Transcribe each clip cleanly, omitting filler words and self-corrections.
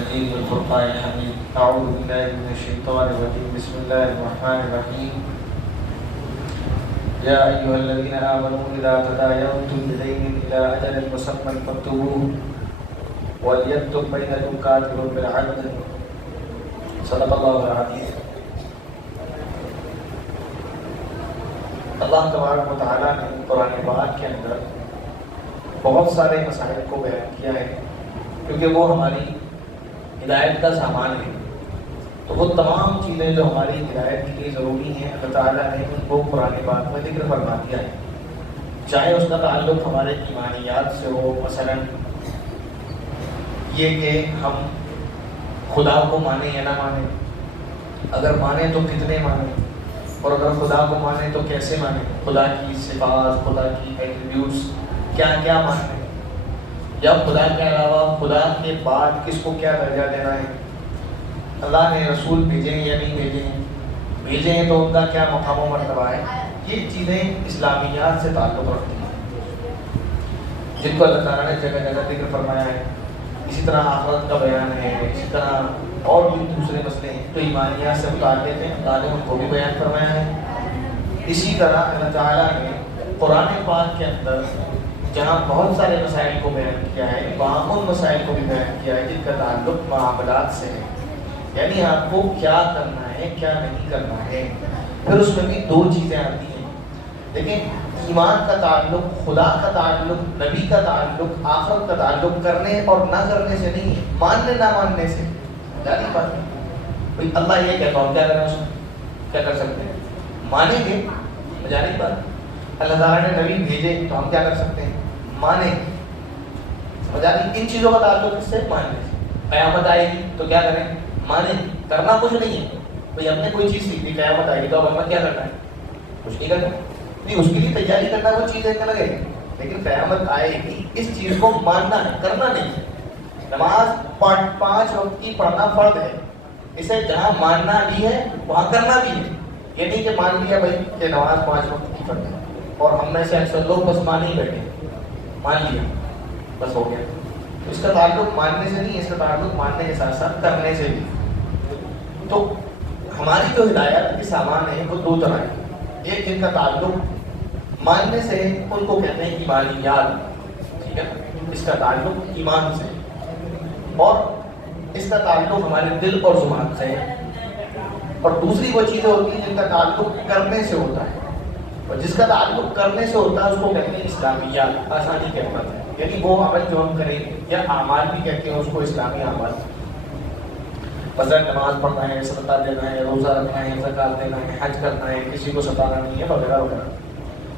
المجيد والفرقان الحميد. أعوذ بالله من الشيطان الرجيم. بسم الله الرحمن الرحيم. يا أيها الذين آمنوا إذا تداينتم بدين إلى أجل مسمى فاكتبوه وليكتب بينكم كاتب بالعدل. صدق الله العظيم. اللہ تبارک و تعالیٰ نے قرآن پاک کے اندر بہت سارے مسائل کو بیان کیا ہے، کیونکہ وہ ہماری ہدایت کا سامان ہے. تو وہ تمام چیزیں جو ہماری ہدایت کے لیے ضروری ہیں اللہ تعالیٰ نے ان کو قرآن پاک میں ذکر فرما دیا ہے. چاہے اس کا تعلق ہمارے ایمانیات سے ہو، مثلا یہ کہ ہم خدا کو مانیں یا نہ مانیں، اگر مانیں تو کتنے مانیں، اور اگر خدا کو مانیں تو کیسے مانیں، خدا کی صفات، خدا کی ایٹریبیوٹس کیا کیا مانیں، یا خدا کے علاوہ خدا کے بعد کس کو کیا درجہ دینا ہے، اللہ نے رسول بھیجے ہیں یا نہیں بھیجے ہیں، بھیجے ہیں تو ان کا کیا مقام و مرتبہ ہے. یہ چیزیں اسلامیات سے تعلق رکھتی ہیں جن کو اللہ تعالیٰ نے جگہ جگہ ذکر فرمایا ہے. اسی طرح آخرت کا بیان ہے، اسی طرح اور بھی دوسرے مسئلے ہیں تو ایمانیات سے متعلق ہیں، اللہ نے ان کو بھی بیان فرمایا ہے. اسی طرح اللہ تعالیٰ نے قرآن پاک کے اندر جہاں بہت سارے مسائل کو بیان کیا ہے، وہاں ان مسائل کو بھی بیان کیا ہے جن کا تعلق معاملات سے ہے، یعنی آپ کو کیا کرنا ہے کیا نہیں کرنا ہے. پھر اس میں بھی دو چیزیں آتی ہیں. لیکن ایمان کا تعلق، خدا کا تعلق، نبی کا تعلق، آخرت کا تعلق کرنے اور نہ کرنے سے نہیں ہے، ماننے نہ ماننے سے. جانی بات ہے اللہ یہ کہتا ہوں کیا کریں، اس میں کیا کر سکتے ہیں، مانیں گے. جانی بات اللہ تعالیٰ نے نبی بھیجے تو ہم کیا کر سکتے ہیں، مانیں گے. سمجھا نہیں، ان چیزوں کا تعلق اس سے ماننے سے. قیامت آئے گی تو کیا کریں، مانیں. کرنا کچھ نہیں ہے بھائی، ہم نے کوئی چیز سیکھی، قیامت آئے گی تو اب ہمیں کیا کرنا ہے، کچھ نہیں کرنا نہیں. اس کے لیے تیاری کرنا وہ چیز ایک لگے گی، لیکن قیامت آئے گی اس چیز کو ماننا ہے، کرنا نہیں ہے. نماز 5 وقت کی پڑھنا فرض ہے، اسے جہاں ماننا بھی ہے وہاں کرنا بھی ہے. یہ نہیں کہ مان لیا بھائی کہ نماز 5 وقت کی فرض ہے اور ہم میں سے اکثر لوگ بس مان ہی بیٹھے، مان لیا بس ہو گیا. اس کا تعلق ماننے سے نہیں، اس کا تعلق ماننے کے ساتھ ساتھ کرنے سے بھی. تو ہماری جو ہدایت کے سامان ہیں وہ دو طرح ہیں. ایک جن کا تعلق ماننے سے ان کو کہتے ہیں ایمانیات، ٹھیک ہے، اس کا تعلق ایمان سے. اور اس کا تعلق ہمارے دل اور زبان سے ہے. اور دوسری وہ چیزیں ہوتی ہیں جن کا تعلق کرنے سے ہوتا ہے، اور جس کا تعلق کرنے سے ہوتا ہے اس کو کہتے ہیں اسلامیات. آسانی کے عمل ہے، یعنی وہ عمل جو ہم کریں یا اعمال بھی کہتے ہیں اس کو اسلامی اعمال. مثلا نماز پڑھنا ہے، صدقہ دینا ہے، روزہ رکھنا ہے، زکات دینا ہے، حج کرنا ہے، کسی کو ستانا نہیں ہے، وغیرہ وغیرہ.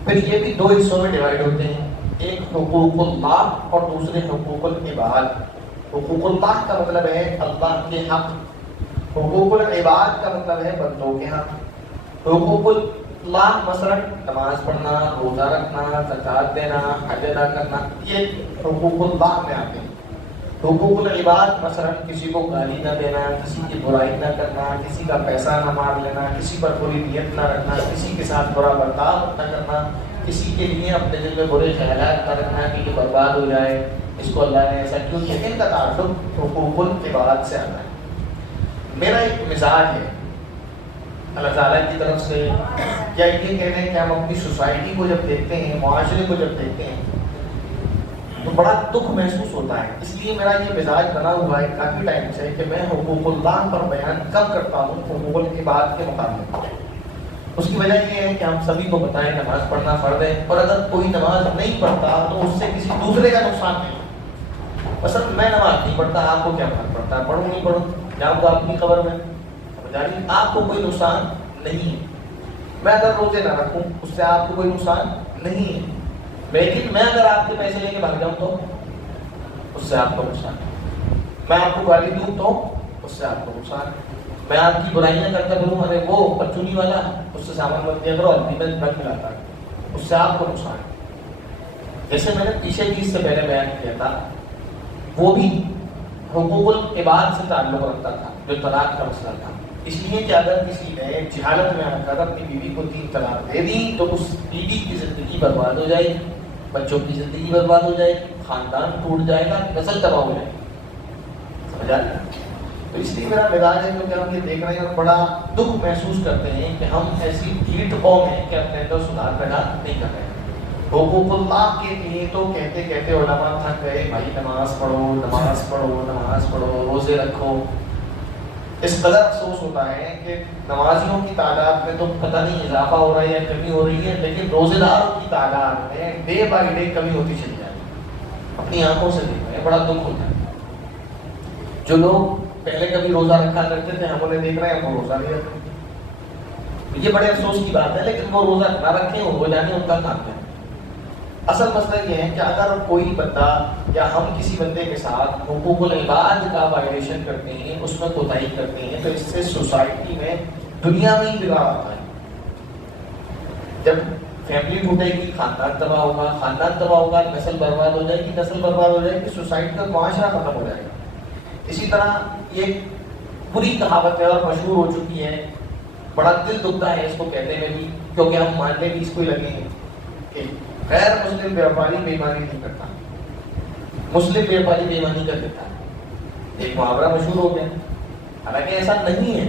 پھر یہ بھی دو حصوں میں ڈیوائڈ ہوتے ہیں، ایک حقوق اللہ اور دوسرے حقوق العباد. حقوق اللہ کا مطلب ہے اللہ کے حق، حقوق العباد کا مطلب ہے بندوں کے حق. حقوق اللہ مثلا نماز پڑھنا، روزہ رکھنا، زکات دینا، حج ادا کرنا، یہ حقوق اللہ میں آتے ہیں. حقوق العباد مثلا کسی کو گالی نہ دینا، کسی کی برائی نہ کرنا، کسی کا پیسہ نہ مار لینا، کسی پر بری نیت نہ رکھنا، کسی کے ساتھ برا برتاؤ نہ کرنا، کسی کے لیے اپنے دل میں برے خیالات نہ رکھنا کہ یہ برباد ہو جائے، اس کو اللہ نے ایسا کیوں کیا. ان کا تعلق حقوق العباد سے آتا ہے. میرا ایک مزاج ہے اللہ تعالیٰ کی طرف سے، یا یہ کہہ رہے ہیں کہ ہم اپنی سوسائٹی کو جب دیکھتے ہیں، معاشرے کو جب دیکھتے ہیں تو بڑا دکھ محسوس ہوتا ہے. اس لیے میرا یہ مزاج بنا ہوا ہے کافی ٹائم سے کہ میں حقوق اللہ پر بیان کم کرتا ہوں حقوق العباد کے مقابلے. اس کی وجہ یہ ہے کہ ہم سبھی کو بتائیں نماز پڑھنا فرض ہے، اور اگر کوئی نماز نہیں پڑھتا تو اس سے کسی دوسرے کا نقصان نہیں. مثلا میں نماز نہیں پڑھتا، آپ کو کیا فرق پڑتا ہے، پڑھوں نہیں پڑھوں، جاؤں گا اپنی قبر میں، آپ کو کوئی نقصان نہیں ہے. میں اگر روزے نہ رکھوں اس سے آپ کو کوئی نقصان نہیں ہے، لیکن میں اگر آپ کے پیسے لے کے بھاگ جاؤں تو اس سے آپ کو نقصان ہے. میں آپ کو گالی دوں تو اس سے آپ کو نقصان ہے. میں آپ کی برائیاں کر کر بولوں ارے وہ پچونی والا اس سے سامان بن دیا کرو، ہلدی میں رکھ ملاتا ہے، اس سے آپ کو نقصان ہے. جیسے میں نے پیچھے بھی اس سے پہلے بیان کیا تھا، وہ بھی حقوق العباد سے تعلق رکھتا تھا جو طلاق کا مسئلہ تھا. اس لیے کہ اگر کسی نے جہالت میں آ کر اپنی بیوی کو 3 طلاق دے دی تو اس بیوی کی زندگی برباد ہو جائے گی، بچوں کی زندگی برباد ہو جائے گی، خاندان ٹوٹ جائے گا، نسل تباہ ہو جائے گی. تو اس لیے میرا مزاج ہے کہ ہم یہ دیکھ رہے ہیں اور بڑا دکھ محسوس کرتے ہیں کہ ہم ایسی ڈھیٹ قوم ہیں کہ اپنے اندر سدھار پیدا نہیں کر رہے ہیں. حقوق اللہ کے لیے تو کہتے کہتے علماء تھک گئے، بھائی نماز پڑھو نماز پڑھو نماز پڑھو، روزے رکھو. اس قدر افسوس ہوتا ہے کہ نمازیوں کی تعداد میں تو پتہ نہیں اضافہ ہو رہا ہے یا کمی ہو رہی ہے، لیکن روزے داروں کی تعداد میں ڈے بائی ڈے کمی ہوتی چلی جائے. اپنی آنکھوں سے دیکھ رہے ہیں، بڑا دکھ ہوتا ہے. جو لوگ پہلے کبھی روزہ رکھا کرتے تھے، ہم انہیں دیکھ رہے ہیں وہ روزہ نہیں رکھتے. یہ بڑے افسوس کی بات ہے، لیکن وہ روزہ نہ رکھیں ہو جانے ان کا کام ہے. اصل مسئلہ یہ ہے کہ اگر کوئی بندہ یا ہم کسی بندے کے ساتھ حقوق العباد کا وائلیشن کرتے ہیں، اس میں کوتاہی کرتے ہیں، تو اس سے سوسائٹی میں دنیا میں ہی بگاڑ آتا ہے. جب فیملی ٹوٹے گی، خاندان تباہ ہوگا، خاندان تباہ ہوگا، نسل برباد ہو جائے گی، نسل برباد ہو جائے گی، سوسائٹی کا معاشرہ ختم ہو جائے گا. اسی طرح یہ بری کہاوت ہے اور مشہور ہو چکی ہے، بڑا دل دکھتا ہے اس کو کہتے میں بھی، کیونکہ ہم ماننے بھی اس کو ہی لگے ہیں کہ غیر مسلم بیوپاری بےایمانی نہیں کرتا، مسلم بیوپاری بےایمانی کر دیتا ہے. ایک محاورہ مشہور ہو گیا، حالانکہ ایسا نہیں ہے.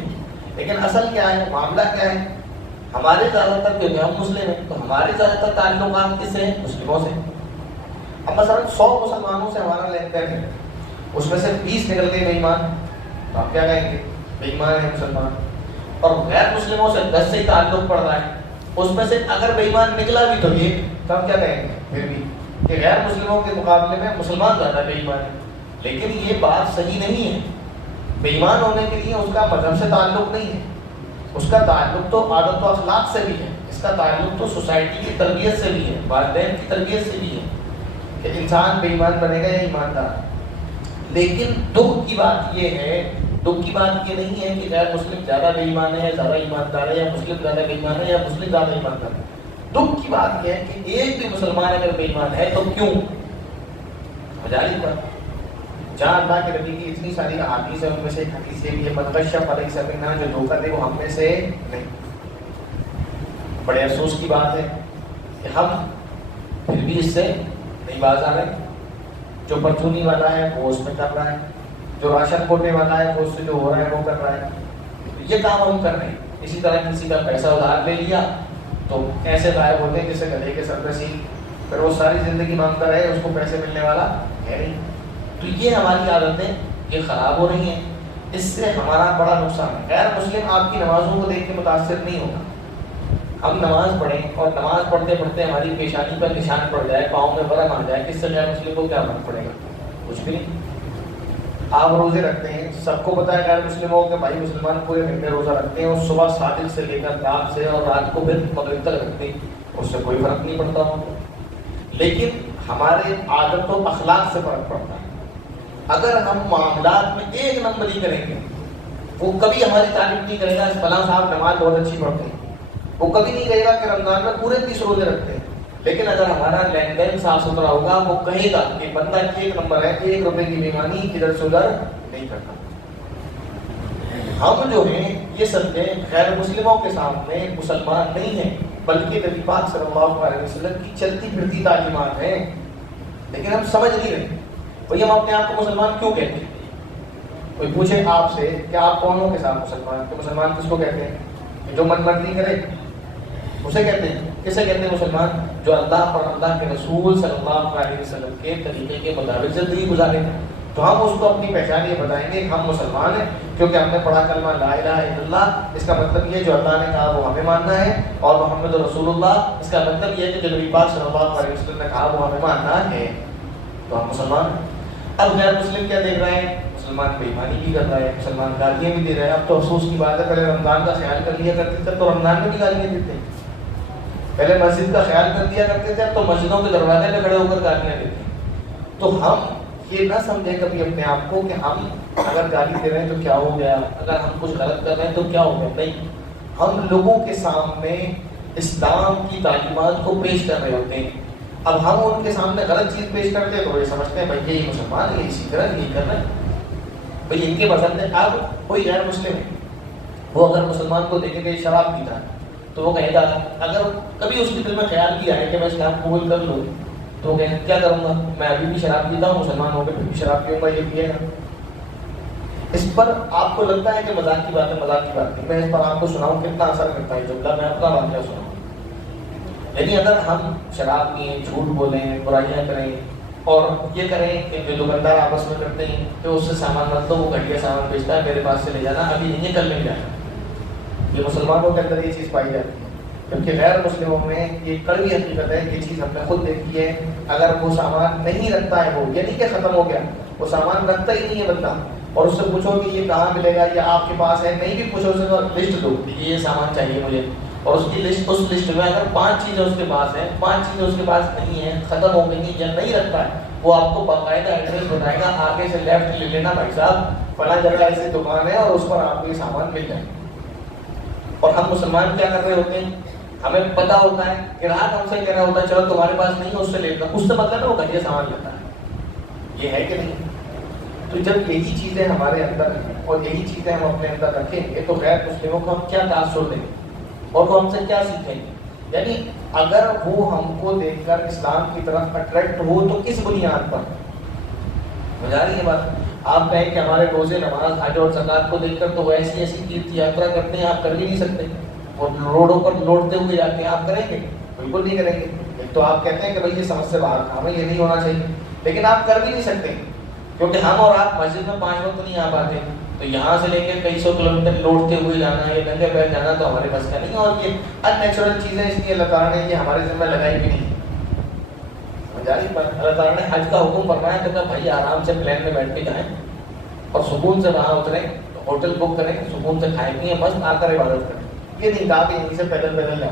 لیکن اصل کیا ہے، معاملہ کیا ہے؟ ہمارے زیادہ تر جو ہم مسلم ہیں تو ہمارے زیادہ تر تعلقات کس سے ہیں؟ مسلموں سے. اب مثلا 100 مسلمانوں سے ہمارا لین دین ہے، اس میں سے 20 نکل گئے بے ایمان، تو آپ کیا کہیں گے؟ بے ایمان ہے مسلمان. اور غیر مسلموں سے 10 سے ہی تعلق پڑ رہا ہے، اس میں سے اگر بے ایمان نکلا بھی تو یہ، تو ہم کیا کہیں گے پھر بھی کہ غیر مسلموں کے مقابلے میں مسلمان زیادہ بے ایمان ہے. لیکن یہ بات صحیح نہیں ہے. بے ایمان ہونے کے لیے اس کا مذہب سے تعلق نہیں ہے، اس کا تعلق تو عادت و اخلاق سے بھی ہے، اس کا تعلق تو سوسائٹی کی تربیت سے بھی ہے، والدین کی تربیت سے بھی ہے کہ انسان بے ایمان بنے گا یا ایماندار. لیکن دکھ کی بات یہ ہے، دکھ کی بات یہ نہیں ہے کہ غیر مسلم زیادہ بے ایمان ہے یا زیادہ ایماندار ہے، یا مسلم زیادہ بے ایمان ہے یا مسلم زیادہ ایماندار ہے. دکھ کی بات یہ ہے کہ ایک بھی مسلمان اگر بے ایمان ہے تو کیوں؟ مجالی پر جہاں اللہ کے نبی کی اتنی ساری احادیث ہیں، ان میں سے ایک حدیث یہ بھی ہے، من غش فلیس منا، جو دھوکہ دے وہ ہم میں سے نہیں. بڑے افسوس کی بات ہے کہ ہم پھر بھی اس سے نہیں باز آ رہے. جو پرچونی والا ہے وہ اس میں کر رہا ہے، جو راشن کھولنے والا ہے وہ اس سے جو ہو رہا ہے وہ کر رہا ہے. یہ کام ہم کر رہے ہیں. اسی طرح کسی کا پیسہ ادھار لے لیا تو ایسے غائب ہوتے ہیں جیسے گدھے کے سر پہ سی، پھر وہ ساری زندگی مانگتا رہے، اس کو پیسے ملنے والا ہے نہیں. تو یہ ہماری عادتیں یہ خراب ہو رہی ہیں، اس سے ہمارا بڑا نقصان ہے. غیر مسلم آپ کی نمازوں کو دیکھ کے متاثر نہیں ہوگا. ہم نماز پڑھیں اور نماز پڑھتے پڑھتے ہماری پیشانی پر نشان پڑ جائے، پاؤں میں برم آ جائے، کس سے غیر مسلم کو کیا فرق پڑے گا؟ کچھ بھی نہیں. آپ روزے رکھتے ہیں، سب کو پتا ہے غیر مسلموں کے بھائی مسلمان پورے مہینے روزہ رکھتے ہیں، اور صبح صادق سے لے کر رات سے اور رات کو پھر مغرب تک رکھتے ہیں، اس سے کوئی فرق نہیں پڑتا ہوں. لیکن ہمارے عادت و اخلاق سے فرق پڑتا ہے. اگر ہم معاملات میں ایک نمبر ہی کریں گے، وہ کبھی ہماری تعریف نہیں کرے گا فلاں صاحب نماز بہت اچھی پڑھتے ہیں، وہ کبھی نہیں کہے گا کہ رمضان میں پورے 30 روزے رکھتے ہیں. لیکن اگر ہمارا لین دین صاف ستھرا ہوگا، وہ کہے گا کہ بندہ ایک نمبر ہے، 1 روپے کی بےایمانی ادھر سے ادھر نہیں کرتا. ہم جو ہیں یہ سمجھیں غیر مسلموں کے سامنے مسلمان نہیں ہیں، بلکہ نبی پاک صلی اللہ علیہ وسلم کی چلتی پھرتی تعلیمات ہیں. لیکن ہم سمجھ نہیں رہے. بھئی ہم اپنے آپ کو مسلمان کیوں کہتے ہیں؟ کوئی پوچھے آپ سے کہ آپ کونوں کے ساتھ مسلمان، تو مسلمان کس کو کہتے ہیں؟ جو من مرضی کرے اسے کہتے ہیں. کسے کہتے ہیں مسلمان؟ جو اللہ اور اللہ کے رسول صلی اللہ علیہ وسلم کے طریقے کے مطابق زندگی گزارے. تو ہم اس کو اپنی پہچان یہ بتائیں گے کہ ہم مسلمان ہیں کیونکہ ہم نے پڑھا کلمہ لا الہ الا اللہ. اس کا مطلب یہ جو اللہ نے کہا وہ ہمیں ماننا ہے، اور محمد رسول اللہ، اس کا مطلب یہ کہ جو نبی پاک صلی اللہ علیہ وسلم نے کہا وہ ہمیں ماننا ہے، تو ہم مسلمان ہیں. اب غیر مسلم کیا دیکھ رہے ہیں؟ مسلمان بے ایمانی بھی کر رہا ہے، مسلمان گالیاں بھی دے رہے ہیں. اب تو افسوس کی بات ہے، پہلے رمضان کا خیال کر لیا کرتے تھے تو رمضان میں بھی گالیاں دیتے ہیں. پہلے مسجد کا خیال کر دیا کرتے تھے، اب تو مسجدوں کے دروازے پہ کھڑے ہو کر گالیاں دیتے ہیں. تو ہم یہ نہ سمجھیں کبھی اپنے آپ کو کہ ہم اگر گالی دے رہے ہیں تو کیا ہو گیا، اگر ہم کچھ غلط کر رہے ہیں تو کیا ہو گیا. نہیں، ہم لوگوں کے سامنے اسلام کی تعلیمات کو پیش کر رہے ہوتے ہیں. اب ہم ان کے سامنے غلط چیز پیش کرتے ہیں تو یہ سمجھتے ہیں بھائی یہ مسلمان ہے، اسی طرح نہیں کر رہے ہیں، بھائی ان کے پسند ہے. اب کوئی غیر مسلم ہے، وہ اگر مسلمان کو دیکھے کہ شراب پیتا ہے تو وہ کہے گا، اگر کبھی اس کے دل میں خیال کیا ہے کہ میں اسلام قبول کر لوں تو وہ کہیں کیا کروں گا، میں ابھی بھی شراب پیتا ہوں، مسلمان ہو کے پھر بھی شراب پیوں گا، یہ پیے گا. اس پر آپ کو لگتا ہے کہ مذاق کی بات ہے، مذاق کی بات نہیں، میں اس پر آپ کو سناؤں کتنا اثر کرتا ہے جملہ، میں اپنا واقعہ سناؤں. یعنی اگر ہم شراب پئیں، جھوٹ بولیں، برائیاں کریں اور یہ کریں کہ جو دکاندار آپس میں کرتے ہیں کہ اس سے سامان مت لو، وہ گھٹیا سامان بیچتا ہے، میرے پاس سے لے جانا، ابھی نہیں کل نہیں جانا. یہ مسلمانوں کے اندر یہ چیز پائی جاتی ہے، جبکہ غیر مسلموں میں یہ کڑوی حقیقت ہے. یہ چیز ہم نے خود دیکھی ہے. اگر وہ سامان نہیں رکھتا ہے، وہ یہ نہیں کہ ختم ہو گیا، وہ سامان رکھتا ہی نہیں ہے بندہ، اور اس سے پوچھو کہ یہ کہاں ملے گا، یہ آپ کے پاس ہے، نہیں بھی پوچھو اسے تو لسٹ دو کہ یہ سامان چاہیے مجھے، اور اس کی لسٹ، اس لسٹ میں اگر 5 چیزیں اس کے پاس ہیں، 5 چیزیں اس کے پاس نہیں ہیں، ختم ہو گئی یا نہیں رکھتا ہے، وہ آپ کو باقاعدہ ایڈریس بتائے گا، آگے سے لیفٹ لے لینا بھائی صاحب، فلاں جگہ ایسی دکان ہے اور اس پر آپ کو یہ سامان مل جائے. اور ہم مسلمان کیا کر رہے ہوتے ہیں، ہمیں پتا ہوتا ہے کہ رات ہم سے کہہ رہا ہوتا ہے چلو تمہارے پاس نہیں ہے اس سے لے لو، اس سے مطلب ہے وہ گھٹیا سامان لیتا ہے. یہ ہے کہ نہیں؟ تو جب یہی چیزیں ہمارے اندر ہیں اور یہی چیزیں ہم اپنے اندر رکھیں گے تو غیر مسلموں کو ہم کیا تاثر دیں گے اور وہ ہم سے کیا سیکھیں گے؟ یعنی اگر وہ ہم کو دیکھ کر اسلام کی طرف اٹریکٹ ہو تو کس بنیاد پر؟ مجھا رہی ہے بات؟ آپ کہیں کہ ہمارے روزے، نماز، حج اور زکات کو دیکھ کر تو وہ ایسی ایسی تیرتھ یاترا کرتے ہیں، آپ کر بھی نہیں سکتے. اور روڈوں پر لوٹتے ہوئے جاتے ہیں، آپ کریں گے؟ بالکل نہیں کریں گے. ایک تو آپ کہتے ہیں کہ بھائی یہ سمجھ سے باہر کام ہے، یہ نہیں ہونا چاہیے، لیکن آپ کر بھی نہیں سکتے کیونکہ ہم اور آپ مسجد میں 5 وقت نہیں آ پاتے. تو یہاں سے لے کے کئی 100 کلومیٹر لوٹتے ہوئے جانا، یہ ننگے پیر جانا تو ہمارے بس کا نہیں. اور یہ ان نیچرل چیزیں اس لیے اللہ تعالیٰ نے یہ ہمارے ذمہ لگائی بھی نہیں. اللہ تعالیٰ نے حج کا حکم فرمایا کہ بھائی آرام سے پلین میں بیٹھ کے جائیں اور سکون سے وہاں اتریں، ہوٹل بک کریں، سکون سے کھائیں پیئیں، بس آ کر عبادت کریں. یہ نہیں کہا کہ یہیں سے پیدل جاؤ،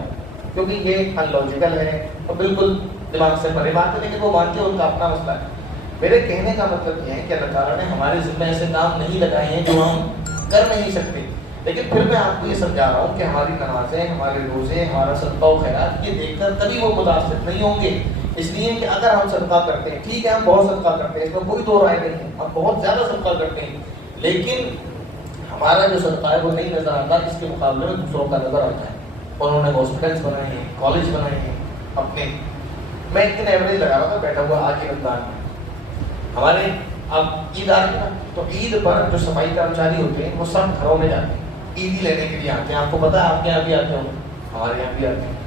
کیونکہ یہ ان لاجیکل ہے اور بالکل دماغ سے پرے بات ہے. لیکن وہ مانتے ہیں، ان کا اپنا مسئلہ ہے. میرے کہنے کا مطلب یہ ہے کہ اللہ تعالیٰ نے ہمارے ذمہ ایسے کام نہیں لگائے ہیں جو ہم کر نہیں سکتے. لیکن پھر میں آپ کو یہ سمجھا رہا ہوں کہ ہماری نمازیں، ہمارے روزے، ہمارا صدقہ و خیرات یہ دیکھ کر کبھی وہ متاثر نہیں ہوں گے. اس لیے کہ اگر ہم صدقہ کرتے ہیں، ٹھیک ہے ہم بہت صدقہ کرتے ہیں، اس میں کوئی دو رائے نہیں ہے، ہم بہت زیادہ صدقہ کرتے ہیں، لیکن ہمارا جو صدقہ ہے وہ نہیں نظر آتا جس کے مقابلے میں دوسروں کا نظر آتا ہے. انہوں نے ہاسپٹلس بنائے ہیں، کالج بنائے ہیں اپنے. میں ایک دن ایوریج لگا رہا تھا بیٹھا ہوا آج رمضان میں. ہمارے اب عید آ رہی ہے نا، تو عید پر جو صفائی کرمچاری ہوتے ہیں وہ سب گھروں میں جاتے ہیں، عیدی لینے کے لیے آتے ہیں. آپ کو پتا ہے آپ کے یہاں بھی آتے ہوں، ہمارے یہاں بھی آتے ہیں،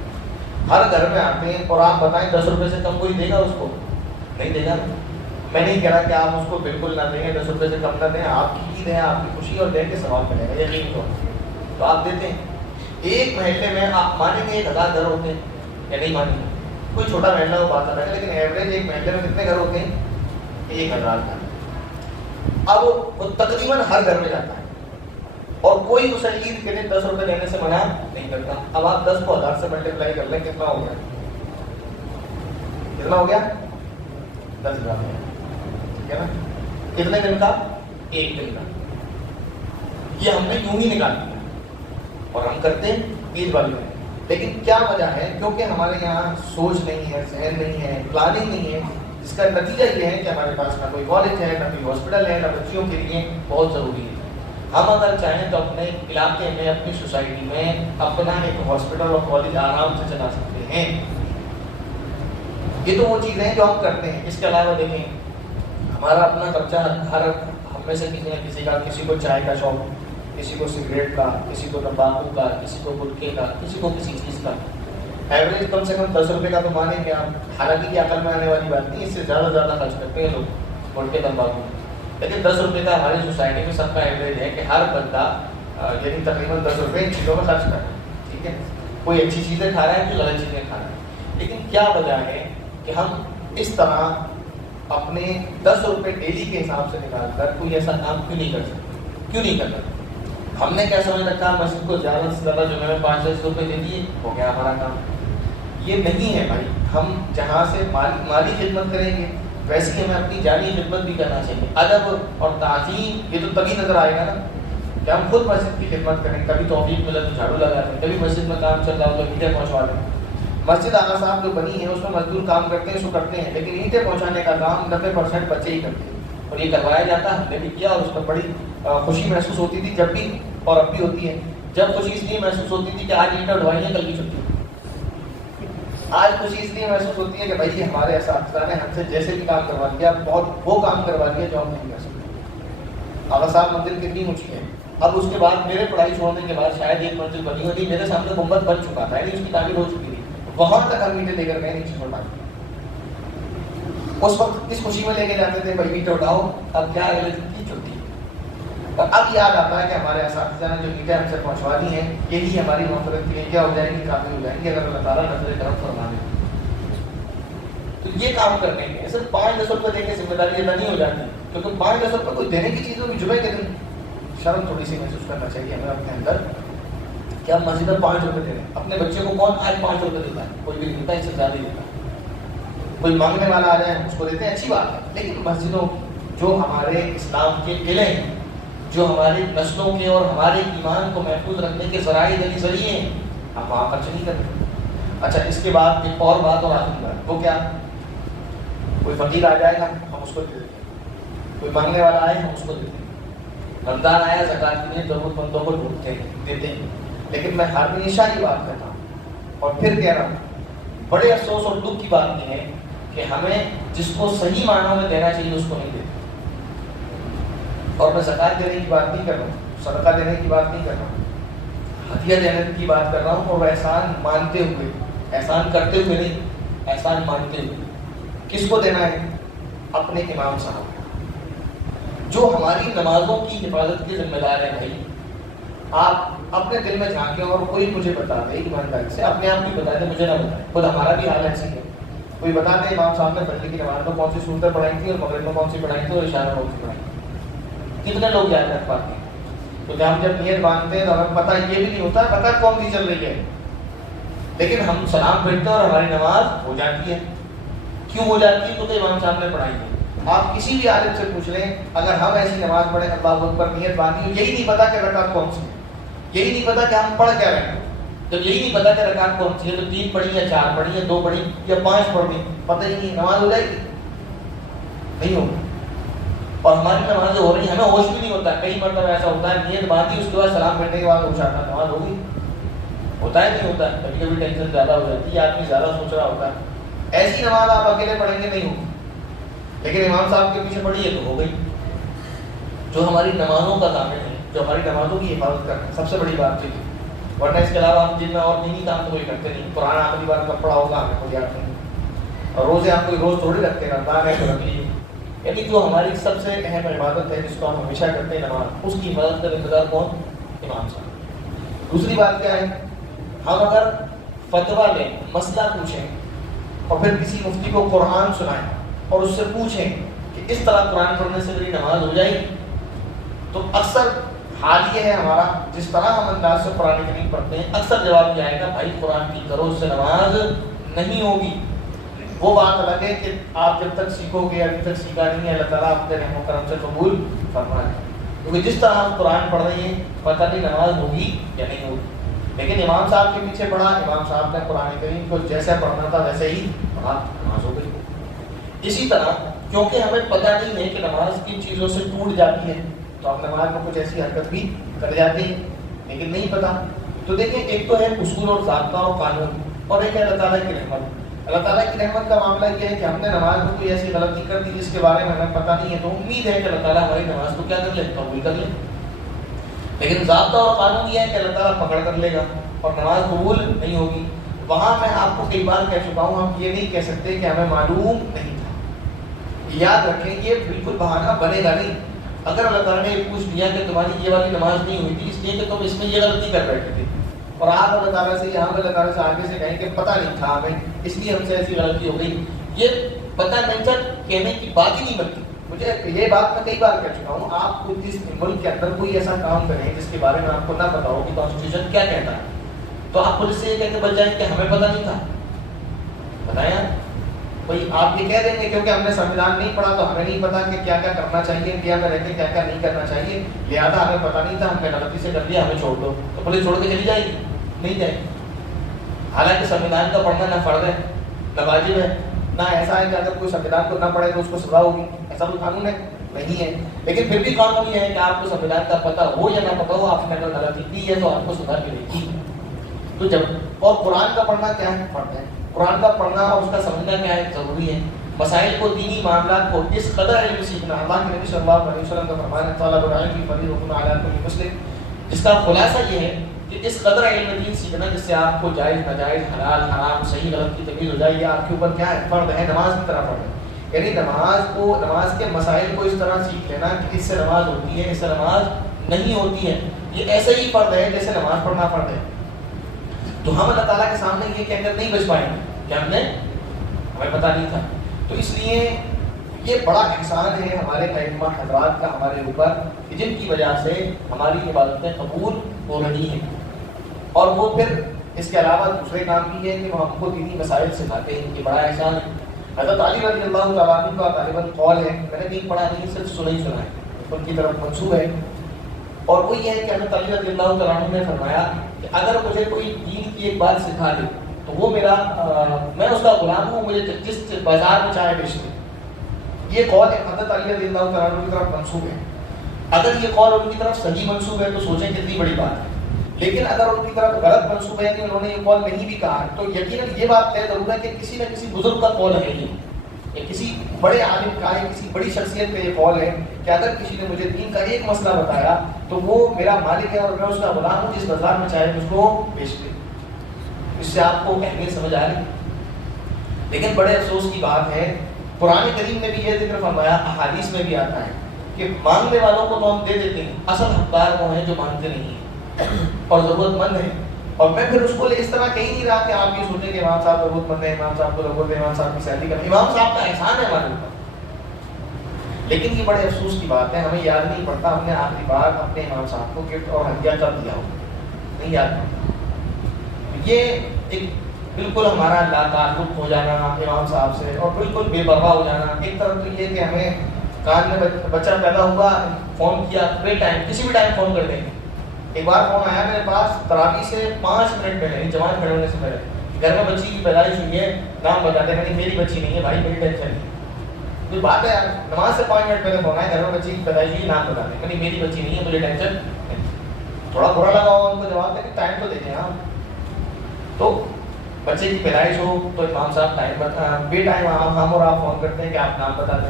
ہر گھر میں آتے ہیں. اور آپ بتائیں 10 روپے سے کم کوئی دے گا اس کو؟ نہیں دے گا. میں نہیں کہہ رہا کہ آپ اس کو بالکل نہ دیں، 10 روپے سے کم نہ دیں، آپ کی عید ہے، آپ کی خوشی اور دے کے ثواب ملے گا یقین تو آپ دیتے ہیں. ایک محلے میں آپ مانیں گے 1000 گھر ہوتے ہیں یا نہیں مانیں گے؟ کوئی چھوٹا محلہ وہ بات ہے، لیکن ایوریج ایک محلے میں کتنے گھر ہوتے ہیں؟ 1000 گھر. اب وہ تقریباً ہر گھر میں جاتا ہے اور کوئی اسے عید کے لیے 10 روپے دینے سے منع نہیں کرتا. اب آپ 10 کو 1000 سے ملٹیپلائی کر لیں، کتنا ہو گیا؟ کتنا ہو گیا؟ 10,000. ٹھیک ہے نا؟ کتنے دن کا؟ ایک دن کا. یہ ہم نے یوں ہی نکال دیا اور ہم کرتے ہیں عید والی میں. لیکن کیا وجہ ہے؟ کیونکہ ہمارے یہاں سوچ نہیں ہے، ذہن نہیں ہے، پلاننگ نہیں ہے، جس کا نتیجہ یہ ہے کہ ہمارے پاس نہ کوئی کالج ہے، نہ کوئی ہاسپٹل ہے، نہ بچیوں کے لیے بہت ضروری ہے. ہم اگر چاہیں تو اپنے علاقے میں، اپنی سوسائٹی میں اپنا ایک ہاسپٹل اور کالج آرام سے چلا سکتے ہیں. یہ تو وہ چیزیں ہیں جو ہم کرتے ہیں. اس کے علاوہ دیکھیں ہمارا اپنا خرچہ ہر ہم میں سے کسی نہ کسی کا، کسی کو چائے کا شوق، کسی کو سگریٹ کا، کسی کو تمباکو کا، کسی کو گٹکے کا، کسی کو کسی چیز کا. ایوریج کم سے کم 10 روپے کا تو مانیں گے آپ. حالانکہ یہ عقل میں آنے والی بات نہیں، اس سے زیادہ خرچ کرتے ہیں لوگ گٹکے تمباکو. لیکن 10 روپے کا ہماری سوسائٹی میں سب کا ایوریج ہے کہ ہر بندہ یعنی تقریباً 10 روپے ان چیزوں میں خرچ کر رہا ہے. ٹھیک ہے، کوئی اچھی چیزیں کھا رہا ہے، کوئی غلط چیزیں کھا رہا ہے. لیکن کیا وجہ ہے کہ ہم اس طرح اپنے 10 روپے ڈیلی کے حساب سے نکال کر کوئی ایسا کام کیوں نہیں کر سکتے؟ کیوں نہیں کر سکتے؟ ہم نے کیا سمجھ رکھا؟ مسجد کو زیادہ سے زیادہ جو میں 5-10 روپے دے دیے ہو گیا ہمارا کام. یہ نہیں ہے بھائی. ہم جہاں سے مالی خدمت کریں گے ویسے ہی ہمیں اپنی جانی خدمت بھی کرنا چاہیے. ادب اور تعظیم یہ تو تبھی نظر آئے گا نا کہ ہم خود مسجد کی خدمت کریں. کبھی توفیق ملا تو جھاڑو لگا دیں، کبھی مسجد میں کام چل رہا ہو تو اینٹیں پہنچوا دیں. مسجد آغا صاحب جو بنی ہے اس میں مزدور کام کرتے ہیں، سو کرتے ہیں، لیکن اینٹیں پہنچانے کا کام 90% بچے ہی کرتے ہیں. اور یہ کروایا جاتا، ہم نے بھی کیا اور اس میں بڑی خوشی محسوس ہوتی تھی جب بھی، اور اب بھی ہوتی ہے. جب خوشی اس لیے محسوس ہوتی تھی کہ آج اینٹیں اٹھوائی ہیں، کل کی چھٹی. آج خوشی اس لیے محسوس ہوتی ہے کہ بھائی ہمارے اساتذہ نے ہم سے جیسے بھی کام کروا دیا، بہت وہ کام کروا دیا جو ہم نہیں کر سکتے. آغا صاحب منزل کتنی اونچی ہے. اب اس کے بعد میرے پڑھائی چھوڑنے کے بعد شاید ایک منزل بنی ہوتی, میرے سامنے گنبد بن چکا تھا, یعنی اس کی تعمیر ہو چکی تھی, وہاں تک ہم اینٹیں لے کر گئے نیچے چھوڑا. اس وقت اس خوشی میں لے کے جاتے تھے بھائی اینٹیں اٹھاؤ, اب کیا اگلے دن کی چھٹی. اور اب یاد آتا ہے کہ ہمارے اساتذہ نے جو اینٹیں ہم سے پہنچوا دی ہیں, یہی ہماری مغفرت کے لیے کیا ہو جائیں گی, کافی ہو جائیں گی اگر اللہ تعالیٰ نظر کرم فرما دے. تو یہ کام کرنے کے صرف 5-10 روپے دے کے ذمہ داری ادا نہیں ہو جاتی, کیونکہ 5-10 روپے کوئی دینے کی چیزوں کی جمعے کے دن شرم تھوڑی سی محسوس کرنا چاہیے ہمیں اپنے اندر کہ ہم مسجد میں 5 روپے دے رہے ہیں. اپنے بچے کو کون آج 5 روپے دیتا ہے؟ کوئی بھی دیتا ہے, اس سے زیادہ دیتا ہے. کوئی مانگنے والا آ جائے اس کو دیتے ہیں, اچھی بات ہے, لیکن مسجدوں جو ہمارے اسلام کے قلعے ہیں, جو ہماری نسلوں کے اور ہمارے ایمان کو محفوظ رکھنے کے ذریعے ہیں, ہم وہاں خرچ نہیں کرتے. اچھا, اس کے بعد ایک اور بات اور آخری بات, وہ کیا؟ کوئی فقیر آ جائے گا ہم اس کو دے دیتے ہیں, کوئی مانگنے والا آئے ہم اس کو دیتے ہیں. رمضان آیا زکات کے لیے ضرورت مندوں کو ڈھونڈتے ہیں, دیتے ہیں. لیکن میں ہمیشہ یہ بات کہتا ہوں اور پھر کہہ رہا ہوں, بڑے افسوس اور دکھ کی بات یہ ہے کہ ہمیں جس کو صحیح معنوں میں دینا چاہیے اس کو نہیں دیتے. اور میں زکات دینے کی بات نہیں کر رہا ہوں, صدقہ دینے کی بات نہیں کر رہا ہوں, ہدیہ دینے کی بات کر رہا ہوں. اور احسان مانتے ہوئے, احسان کرتے ہوئے نہیں, احسان مانتے ہوئے. کس کو دینا ہے؟ اپنے امام صاحب جو ہماری نمازوں کی حفاظت کے ذمہ دار ہیں. بھائی آپ اپنے دل میں جھانکیں اور کوئی مجھے بتا دے ایمانداری سے, اپنے آپ بھی بتا دے, مجھے نہ بتائے. خود ہمارا بھی حال ایسی ہے, کوئی بتا دے امام صاحب نے فجر کی نماز میں کون سی صورتیں پڑھائی تھی اور مغرب میں کون سی پڑھائی تھی اور عشاء میں کون سی پڑھائی تھی. کتنے لوگ یاد رکھ پاتے ہیں؟ تو ہم جب نیت باندھتے ہیں تو ہمیں پتہ یہ بھی نہیں ہوتا پتہ کون سی چل رہی ہے, لیکن ہم سلام پھیرتے ہیں اور ہماری نماز ہو جاتی ہے. کیوں ہو جاتی ہے؟ تو امام صاحب نے پڑھائی ہے. آپ کسی بھی عالم سے پوچھ لیں, اگر ہم ایسی نماز پڑھیں اللہ اکبر نیت باندھی, یہی نہیں پتا کہ رکعت کون سی ہے, یہی نہیں پتا کہ ہم پڑھ کیا رہے ہیں, تو یہی نہیں پتا کہ رکعت کون سی ہے, تو 3 پڑھی یا 4 پڑھی یا 2 پڑھی یا 5 پڑھ دی, پتہ ہی نہیں, نماز ہو جائے گی؟ نہیں ہوگی. اور ہماری نمازیں ہو رہی ہیں, ہمیں ہوش بھی نہیں ہوتا. کئی مرتبہ ایسا ہوتا ہے نیت باندھی, اس کے بعد سلام پھیرنے کے بعد ہوش آتا ہے, نماز ہوگی؟ ہوتا ہے نہیں ہوتا ہے. کبھی کبھی ٹینشن زیادہ ہو جاتی ہے, آدمی زیادہ سوچ رہا ہوتا ہے. ایسی نماز آپ اکیلے پڑھیں گے نہیں ہوگی, لیکن امام صاحب کے پیچھے پڑھی ہے تو ہو گئی. جو ہماری نمازوں کا ضامن ہے, جو ہماری نمازوں کی حفاظت کرنا ہے, سب سے بڑی بات چیز ہے. ورنہ اس کے علاوہ ہم جن میں اور دینی کام تو کوئی کرتے نہیں. قرآن آخری بار کب پڑھا ہوگا ہمیں کوئی یاد نہیں, اور روزے ہم کوئی روز تھوڑی رکھتے ہیں, رمضان ہے تو رکھ لیجیے. یعنی جو ہماری سب سے اہم عبادت ہے جس کو ہم ہمیشہ کرتے ہیں نماز, اس کی حفاظت کا انتظار کون؟ امام صاحب. دوسری بات کیا ہے, ہم اگر فتویٰ لیں, مسئلہ پوچھیں اور پھر کسی مفتی کو قرآن سنائیں اور اس سے پوچھیں کہ اس طرح قرآن پڑھنے سے میری نماز ہو جائے گی, تو اکثر حال یہ ہے ہمارا, جس طرح ہم انداز سے قرآن کریم پڑھتے ہیں, اکثر جواب یہ آئے گا بھائی قرآن کی کرو, اس سے نماز نہیں ہوگی. وہ بات الگ ہے کہ آپ جب تک سیکھو گے, ابھی تک سیکھا نہیں ہے, اللہ تعالیٰ اپنے رحم و کرم سے قبول فرمائے. کیونکہ جس طرح آپ قرآن پڑھ رہے ہیں پتہ نہیں نماز ہوگی یا نہیں ہوگی. لیکن امام صاحب کے پیچھے پڑھا, امام صاحب نے قرآن کریم کو جیسے پڑھنا تھا ویسے ہی پڑھا, نماز ہو گئی. اسی طرح کیونکہ ہمیں پتہ نہیں ہے کہ نماز کن چیزوں سے ٹوٹ جاتی ہے, تو آپ نماز میں کچھ ایسی حرکت بھی کر جاتے ہیں لیکن نہیں پتہ. تو دیکھیں, ایک تو ہے اصول اور ضابطہ اور قانون, اور ایک ہے اللہ تعالیٰ کی رحمت. اللہ تعالیٰ کی رحمت کا معاملہ یہ ہے کہ ہم نے نماز میں کوئی ایسی غلطی کر دی جس کے بارے میں ہمیں پتہ نہیں ہے, تو امید ہے کہ اللہ تعالیٰ ہماری نماز کو کیا کر لے, قبول کر لے. لیکن ضابطہ اور قانون یہ ہے کہ اللہ تعالیٰ پکڑ کر لے گا اور نماز قبول نہیں ہوگی. وہاں میں آپ کو کئی بار کہہ چکا ہوں, ہم یہ نہیں کہہ سکتے کہ ہمیں معلوم نہیں تھا. یاد رکھیں یہ بالکل بہانہ بنے گا نہیں. اگر اللہ تعالیٰ نے یہ پوچھ دیا کہ تمہاری یہ والی نماز نہیں ہوئی تھی اس لیے کہ تم اس میں یہ غلطی کر بیٹھے تھے, اور آپ اللہ تعالیٰ سے یہاں اللہ تعالیٰ سے آگے سے کہیں کہ پتہ نہیں تھا ہمیں, اس لیے ہم سے ایسی غلطی ہو گئی, یہ پتہ نہیں تھا کہنے کی بات ہی نہیں بنتی. مجھے یہ بات میں کئی بار کہہ چکا ہوں, آپ کو اس ملک کے اندر کوئی ایسا کام کریں جس کے بارے میں آپ کو نہ پتا ہو کہ کانسٹیٹیوشن کیا کہتا ہے, تو آپ پولیس سے یہ کہہ کے بچ جائیں کہ ہمیں پتہ نہیں تھا. بتائیں بھائی, آپ یہ کہہ دیں گے کیونکہ ہم نے سنویدھان نہیں پڑھا تو ہمیں نہیں پتا کہ کیا کیا کرنا چاہیے, انڈیا میں رہ کے کیا کیا نہیں کرنا چاہیے, لہٰذا ہمیں پتہ نہیں تھا, ہم نے غلطی سے کر دیا, ہمیں چھوڑ دو. تو پولیس چھوڑ کے چلی جائے گی؟ نہیں جائے گی. حالانکہ سنویدھان کا پڑھنا نہ فرض ہے نہ واجب ہے, نہ ایسا ہے کہ اگر کوئی سنویدھان کو نہ پڑھے تو اس کو سزا ہوگی, ایسا کوئی قانون ہے نہیں ہے. لیکن پھر بھی قانون یہ ہے کہ آپ کو سنویدھان کا پتہ ہو یا نہ پتہ ہو, آپ نے اگر غلطی کی ہے تو آپ کو سزا ملے گی. تو جب اور قرآن کا پڑھنا کیا ہے, پڑھتے ہیں. قرآن کا پڑھنا اور اس کا سمجھنا کیا ہے, ضروری ہے. مسائل کو، دینی معاملات کو اس قدر علم سیکھنا. اللہ کے نبی صلی اللہ علیہ وسلم کا فرمان ہے طلب العلم فریضۃ علی کل مسلم، جس کا خلاصہ یہ ہے کہ اس قدر علم دین سیکھنا جس سے آپ کو جائز ناجائز، حلال حرام، صحیح غلط کی تمیز ہو جائے. یہ آپ کے اوپر کیا ہے؟ فرض ہے، نماز کی طرح فرض ہے. یعنی نماز کے مسائل کو اس طرح سیکھ لینا کہ اس سے نماز ہوتی ہے، اس سے نماز نہیں ہوتی ہے. یہ ایسا ہی فرض ہے جیسے نماز پڑھنا فرض ہے. تو ہم اللہ تعالیٰ کے سامنے یہ کہہ کر نہیں بچ پائیں گے کہ ہمیں پتہ نہیں تھا. تو اس لیے یہ بڑا احسان ہے ہمارے ائمہ حضرات کا ہمارے اوپر کہ جن کی وجہ سے ہماری عبادتیں قبول ہو رہی ہیں. اور وہ پھر اس کے علاوہ دوسرے کام بھی ہے کہ وہ ہم کو دینی مسائل سکھاتے ہیں. یہ بڑا احسان ہے. حضرت علی رضی اللہ تعالیٰ عنہ کا غالباً قول ہے، میں نے نہیں پڑھا نہیں، صرف سنا ہی سنا ہے، ان کی طرف منسوب ہے. اور وہ یہ ہے کہ حضرت علی رضی اللہ تعالیٰ عنہ نے فرمایا کہ اگر مجھے کوئی دین کی ایک بات سکھا دے تو وہ میں اس کا غلام ہوں، مجھے جس بازار میں چاہے بیچ دے. یہ قول حضرت علی رضی اللہ تعالیٰ عنہ کی طرف منسوب ہے. اگر یہ قول ان کی طرف صحیح منسوب ہے تو سوچیں کتنی بڑی بات ہے. لیکن اگر ان کی طرف غلط منسوب ہے کہ انہوں نے یہ قول نہیں بھی کہا تو یقیناً یہ بات طے ضرور ہے کہ کسی نہ کسی بزرگ کا قول ہے یہ کسی بڑے عالم کا ہے، کسی بڑی شخصیت کا یہ قول ہے کہ اگر کسی نے مجھے دین کا ایک مسئلہ بتایا تو وہ میرا مالک ہے اور میں اس کا غلام ہوں، جس بازار میں چاہے اس کو بیچ دے. اس سے آپ کو اہمیت سمجھ آ رہی. لیکن بڑے افسوس کی بات ہے، قرآن کریم نے بھی یہ ذکر فرمایا، احادیث میں بھی آتا ہے کہ مانگنے والوں کو تو ہم دے دیتے ہیں، اصل حقدار وہ ہیں جو مانگتے نہیں ہیں اور ضرورت مند ہیں. اور میں پھر اس کو اس طرح کہہ نہیں رہا کہ آپ یہ سوچیں کہ امام صاحب ضرورت مند ہے، امام صاحب کو ضرورت ہے، امام صاحب کی سیلری کا، امام صاحب کا احسان ہے ہمارے اوپر. لیکن یہ بڑے افسوس کی بات ہے، ہمیں یاد نہیں پڑتا ہم نے آخری بار اپنے امام صاحب کو گفٹ اور ہدیہ کب دیا ہو، نہیں یاد پڑتا. یہ ایک بالکل ہمارا لا تعلق ہو جانا امام صاحب سے اور بالکل بے پرواہ ہو جانا. ایک طرف تو یہ کہ ہمیں کان میں بچہ پیدا ہوا، فون کیا، بے ٹائم کسی بھی ٹائم فون کر دیں گے. ایک بار فون آیا میرے پاس تراویح سے 5 منٹ پہلے، جماعت کھڑے ہونے سے پہلے، گھر میں بچی کی پیدائش ہوئی ہے، نام بتا دیں. میری بچی نہیں ہے بھائی، میری ٹینشن نہیں. کوئی بات ہے یار، نماز سے 5 منٹ پہلے فون آیا، گھر میں بچی کی پیدائش ہوئی، نام بتا دیں. میری بچی نہیں ہے، مجھے ٹینشن نہیں. تھوڑا برا لگا ہوا ان کو جواب دیں کہ ٹائم تو دیتے ہیں آپ. تو بچے کی پیدائش ہو تو امام صاحب ٹائم بے ٹائم ہم اور آپ فون کرتے ہیں کہ آپ نام بتا دیں،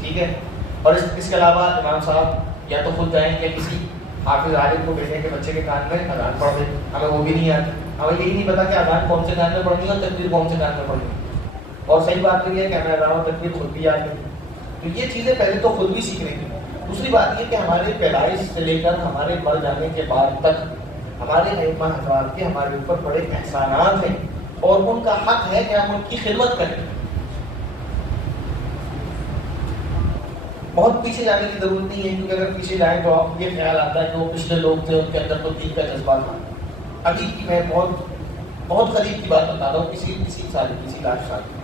ٹھیک ہے. اور اس کے علاوہ امام صاحب یا تو خود جائیں یا کسی حافظ عالم کو بھیجیں کہ بچے کے کان میں اذان پڑھ دیں. ہمیں وہ بھی نہیں آتی، ہمیں یہی نہیں پتا کہ اذان کون سے کان میں پڑھنی ہے اور تکبیر کون سے کان میں پڑھنی ہے. اور صحیح بات یہ ہے کہ ہمیں اذان اور تکبیر خود بھی آتی ہے. تو یہ چیزیں پہلے تو خود بھی سیکھنے کی. دوسری بات یہ کہ ہمارے پیدائش سے لے کر ہمارے مر جانے کے بعد تک ہمارے ائمہ حضرات کے ہمارے اوپر بڑے احسانات ہیں اور ان کا حق ہے کہ ہم ان کی خدمت کریں. بہت پیچھے جانے کی ضرورت نہیں ہے، کیونکہ اگر پیچھے جائیں تو آپ یہ خیال آتا ہے کہ وہ پچھلے لوگ تھے ان کے اندر تو دین کا جذبہ تھا. ابھی کی میں بہت قریب کی بات بتا رہا ہوں، کسی لاکھ سال کی.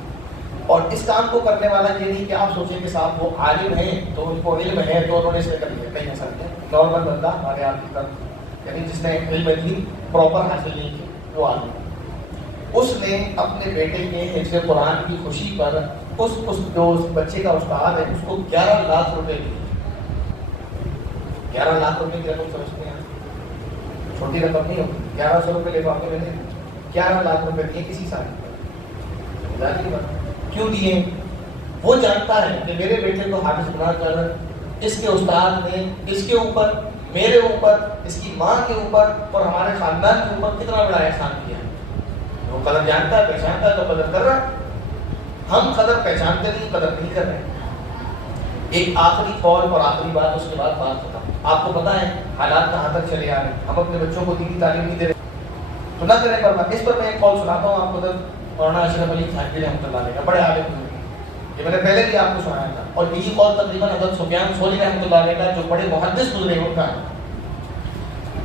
اور اس کام کو کرنے والا یہ نہیں کہ آپ سوچیں کہ صاحب وہ عالم ہیں تو ان کو علم ہے تو انہوں نے اسے کر لیا. نہیں ایسا نہیں. نارمل بندہ ہمارے آپ کی طرف، یعنی جس نے علم دین پراپر حاصل نہیں کیا وہ عالم، اس نے اپنے بیٹے کے حفظ قرآن کی خوشی پر جو بچے کا استاد ہے اس کو 11 لاکھ روپے دیے. 11 لاکھ روپے کی رقم سمجھتے ہیں؟ چھوٹی رقم نہیں ہوتی. 1100 روپے لے پاؤ گے میں نے 11 لاکھ روپے دیے کسی سال. کیوں دیے؟ وہ جانتا ہے کہ میرے بیٹے کو حافظ بنا کر اس کے استاد نے اس کے اوپر، میرے اوپر، اس کی ماں کے اوپر اور ہمارے خاندان کے اوپر کتنا بڑا احسان کیا. وہ قدر جانتا ہے، پہچانتا ہے تو قدر کر رہا ہے. ہم قدر پہچانتے نہیں، قدر نہیں کر رہے. ایک آخری قول اور آخری بات، اس کے بعد بات ختم. آپ کو پتا ہے حالات کہاں تک چلے آ رہے ہیں. ہم اپنے بچوں کو دینی تعلیم نہیں دے رہے تو نہ کریں پڑھنا. اس پر میں ایک قول سناتا ہوں آپ کو. مولانا اشرف علی تھانوی رحمۃ اللہ علیہ کا بڑے عالم ہیں، یہ میں نے پہلے بھی آپ کو سنایا تھا. اور یہی قول تقریباً حضرت سفیان ثوری رحمۃ اللہ علیہ کا جو بڑے محدث گزرے ان کا ہے.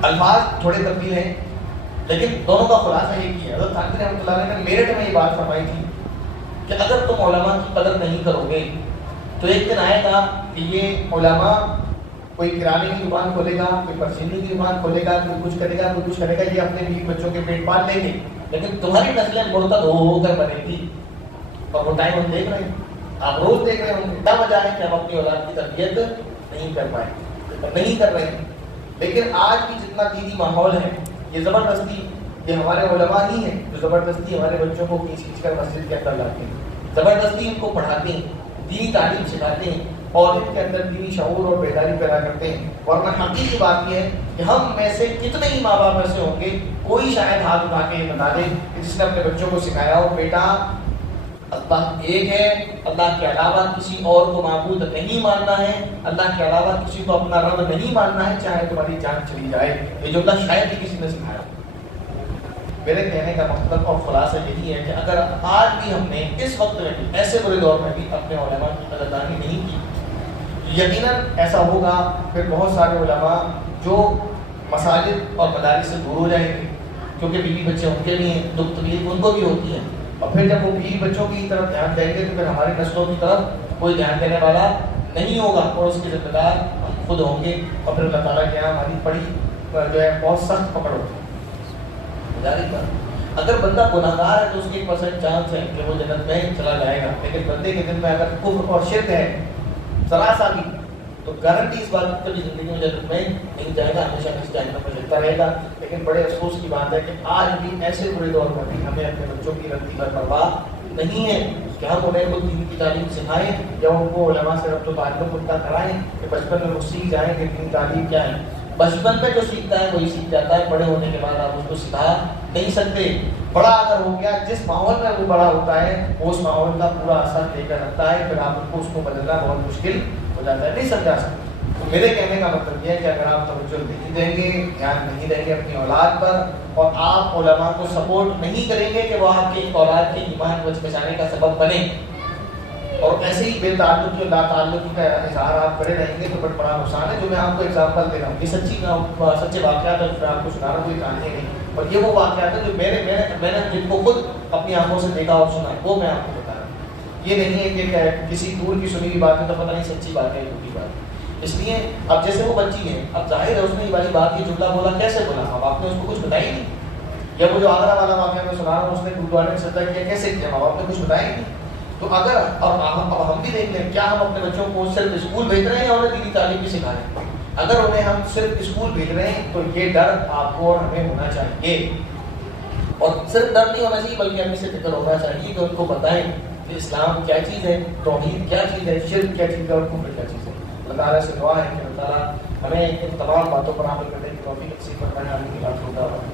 الفاظ تھوڑے تبدیل ہیں لیکن دونوں کا خلاصہ یہ کیا. حضرت تھانوی رحمۃ اللہ علیہ نے میرٹھ میں یہ بات فرمائی تھی کہ اگر تم علماء کی قدر نہیں کرو گے تو ایک دن آئے گا کہ یہ علماء کوئی کرانے کی دکان کھولے گا، کوئی پرچینی کی دکان کھولے گا، کوئی کچھ کرے گا، کوئی کچھ کرے گا، یہ اپنے بیوی بچوں کے پیٹ پال لیں گے لیکن تمہاری نسلیں مرتد ہو کر بنے گی. اور وہ ٹائم ہم دیکھ رہے ہیں، آپ روز دیکھ رہے ہوں گے. کیا وجہ ہے کہ ہم اپنی اولاد کی تربیت نہیں کر پائے، نہیں کر رہے ہیں. لیکن آج بھی جتنا دینی ماحول ہے یہ زبردستی، یہ ہمارے علماء ہی ہیں جو زبردستی ہمارے بچوں کو کھینچ کھینچ کر مسجد کے اندر لاتے ہیں. زبردستی ان کو پڑھاتے ہیں، دینی تعلیم سکھاتے ہیں اور ان کے اندر دینی شعور اور بیداری پیدا کرتے ہیں. ورنہ حقیقی بات یہ ہے کہ ہم میں سے کتنے ہی ماں باپ ایسے ہوں گے، کوئی شاید ہاتھ اٹھا کے بتا دے کہ جس نے اپنے بچوں کو سکھایا ہو بیٹا اللہ ایک ہے، اللہ کے علاوہ کسی اور کو معبود نہیں ماننا ہے، اللہ کے علاوہ کسی کو اپنا رب نہیں ماننا ہے، چاہے تمہاری جان چلی جائے. یہ جملہ شاید ہی کسی نے سکھایا. میرے کہنے کا مطلب اور خلاصہ یہی ہے کہ اگر آج بھی ہم نے اس وقت میں بھی ایسے برے دور میں بھی اپنے علماء کی قدردانی نہیں کی، یقیناً ایسا ہوگا پھر بہت سارے علماء جو مساجد اور مدارس سے دور ہو جائیں گے، کیونکہ بیوی بچے ان کے بھی ہیں، دکھ تکلیف ان کو بھی ہوتی ہے. اور پھر جب وہ بیوی بچوں کی طرف دھیان دیں گے تو پھر ہماری نسلوں کی طرف کوئی دھیان دینے والا نہیں ہوگا اور اس کے ذمہ دار ہم خود ہوں گے. اور پھر اللہ تعالیٰ کے یہاں ہماری بڑی جو ہے بہت سخت پکڑ ہوتی ہے. اگر بندہ گناہگار ہے تو اس کی 1% چانس ہے کہ وہ جنت میں چلا جائے گا، لیکن بندے کے دل میں اگر کفر اور شرک ہے ذرا سا بھی تو گارنٹی اس بات کی کبھی زندگی میں جنت میں نہیں جائے گا، ہمیشہ اس جہنم میں رہتا رہے گا. لیکن بڑے افسوس کی بات ہے کہ آج بھی ایسے برے دور میں بھی ہمیں اپنے بچوں کی رتی پر پرواہ نہیں ہے کہ ہم انہیں خود دین کی تعلیم سکھائیں یا ان کو علماء سے ربط و تعلق ان کا کرائیں کہ بچپن میں وہ سیکھ جائیں کہ دین تعلیم کیا ہے. بچپن میں جو سیکھتا ہے وہی سیکھ جاتا ہے، بڑے ہونے کے بعد آپ اس کو سکھا نہیں سکتے. بڑا اگر ہو گیا جس ماحول میں وہ بڑا ہوتا ہے وہ اس ماحول کا پورا اثر لے کر رکھتا ہے، پھر آپ اس کو بدلنا بہت مشکل ہو جاتا ہے، نہیں سمجھا سکتے. تو میرے کہنے کا مطلب یہ ہے کہ اگر آپ توجہ نہیں دیں گے، دھیان نہیں دیں گے اپنی اولاد پر، اور آپ علماء کو سپورٹ نہیں کریں گے کہ وہ آپ کی اولاد کے ایمان کو بچانے کا سبب بنے، اور ایسے ہی بے تعلق جو لا تعلقی کا اظہار آپ کرے رہیں گے تو بڑا نقصان ہے. جو میں آپ کو ایگزامپل دے رہا ہوں یہ سچے واقعات ہے، میں آپ کو سنا رہا ہوں، کوئی کہانی نہیں. اور یہ وہ واقعات ہیں جو میں نے جن کو خود اپنی آنکھوں سے دیکھا اور سنا ہے وہ میں آپ کو بتا رہا ہوں. یہ نہیں ہے کہ کسی دور کی سنی ہوئی بات ہے تو پتہ نہیں سچی بات ہے یا جھوٹی بات ہے. اس لیے اب جیسے وہ بچی ہے، اب ظاہر ہے اس نے یہ والی بات یہ جملہ بولا کیسے بولا، اب آپ نے اس کو کچھ بتائی نہیں. یا وہ جو آگرہ والا واقعہ میں سنا رہا ہوں اس نے گردوارے میں سجدہ کیا کیسے کیا، اب آپ نے کچھ بتایا نہیں. تو اگر اب ہم بھی دیکھ لیں کیا ہم اپنے بچوں کو صرف اسکول بھیج رہے ہیں یا انہیں دینی تعلیم بھی سکھا رہے ہیں. اگر انہیں ہم صرف اسکول بھیج رہے ہیں تو یہ ڈر آپ کو اور ہمیں ہونا چاہیے، اور صرف ڈر نہیں ہونا چاہیے بلکہ ہمیں سے فکر ہونا چاہیے کہ ان کو بتائیں کہ اسلام کیا چیز ہے، توحید کیا چیز ہے، شرک کیا چیز ہے اور کفر کیا چیز ہے. اللہ تعالیٰ سے دعا ہے کہ اللہ تعالیٰ ہمیں ان تمام باتوں پر عمل کرنے کی توفیق نصیب فرمائے. آمین.